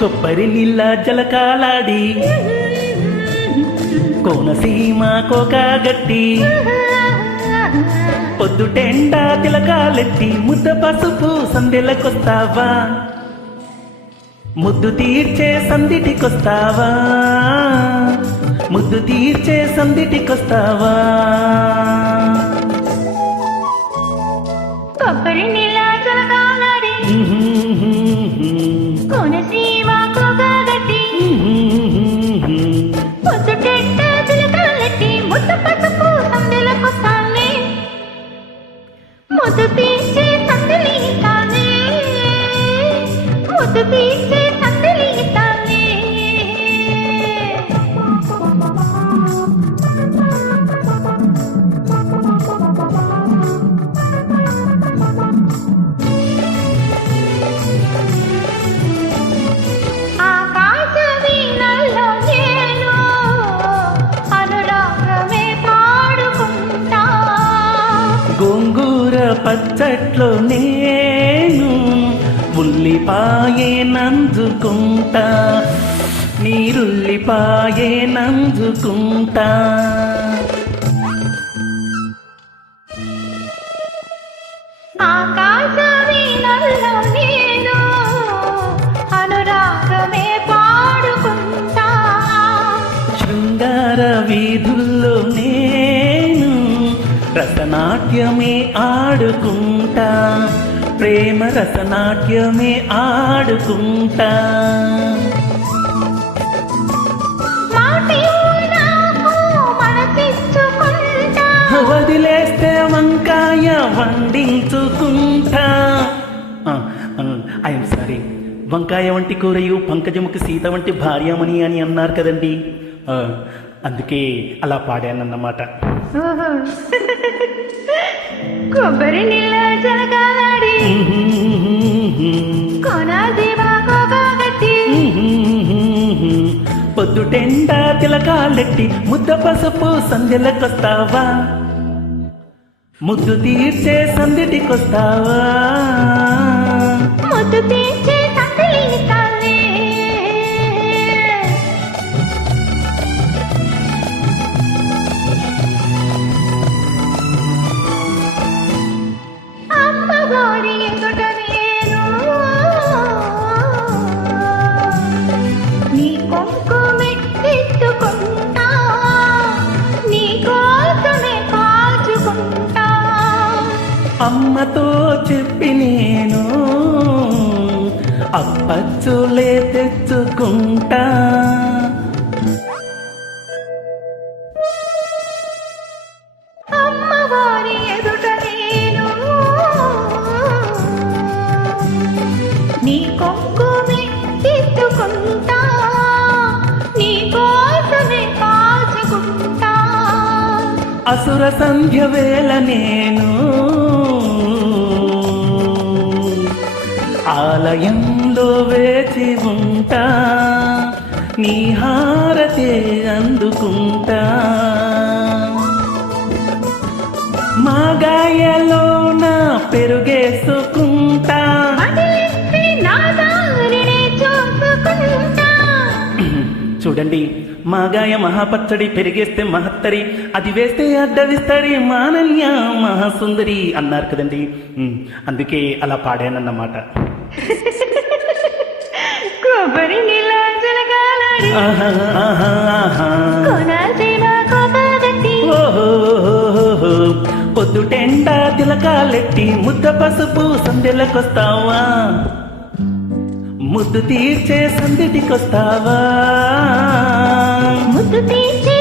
కొబ్బరి నీళ్ళ జలకాలాడి కోనసీమ కోకాగట్టి పొద్దుటెండా తిలకాలెట్టి ముద్ద పసుపు సందెలకొస్తావా, ముద్దు తీర్చే సందిటికొస్తావా, ముద్దు తీర్చే సందిటికొస్తావా. కొబ్బరి నీళ్ళ జలకాలాడి కోనసీమ కోకాగట్టి పొద్దుటెండ తిలకాలెట్టి ముద్ద పసుపు సందెలకొస్తానే, ముద్దు తీర్చే సందెలిస్తానే, ముద్దు తీర్చే సందెలిస్తానే. ఆకాశ వీణల్లో నేను అనురాగమే పాడుకుంటా, గోంగూర పచ్చట్లో నేను ఉల్లిపాయే నందుకుంటా, నీరుల్లిపాయే నందుకుంటా. ఆకాశ వీణల్లో నేను అనురాగమే పాడుకుంటా, శృంగార వీధుల్లో నేను రసనాట్యమే ఆడుకుంటా, ప్రేమ రసనాట్యమే ఆడుకుంటా. మాటివు నాకు మనసిచ్చుకుంటా, వదిలేస్తే వంకాయ వండించుకుంటా. ఐఎమ్ సారీ, వంకాయ వంటి కూరయు పంకజముఖి సీత వంటి భార్యమణి అని అన్నారు కదండి, అందుకే అలా పాడానన్నమాట. కొబ్బరి నీళ్ళ జలకాలాడి కోనసీమ కోకాగట్టి పొద్దుటెండా తిలకాలెట్టి ముద్ద పసుపు సందెలకొస్తావా, ముద్దు తీర్చే సందిటికొస్తావా. ముద్దు తీర్చే సందెలిస్తానే. అమ్మవారి ఎదుట నేను నీ కుంకుమెట్టుకుంటా, నీ కోసమే కాచుకుంటా. అమ్మతో చెప్పి నేను అప్పచ్చులే తెచ్చుకుంటా, అమ్మవారి ఎదుట నేను నీ కుంకుమెట్టుకుంటా, నీ కోసమే కాచుకుంటా. అసుర సంధ్య వేళ నేను ఆలయంలో వేచి ఉంటా, నీ హారతే అందుకుంటా. మాగాయలో నా పెరుగేసుకుంటా, వదిలేస్తే నా దారినే చూసుకుంటా. చూడండి, మాగాయ మహాపచ్చడి పెరిగేస్తే మహత్తరి, అది వేస్తే అడ్డవిస్తరి మానన్య మహాసుందరి అన్నారు కదండి, అందుకే అలా పాడానన్నమాట. కొబ్బరి నీళ్ళ జలకాలాడి కోనసీమ కోకాగట్టి పొద్దుటెండా తిలకాలెట్టి ముద్ద పసుపు సందెలకొస్తావా, ముద్దు తీర్చే సందిటికొస్తావా. ముద్దు తీర్చే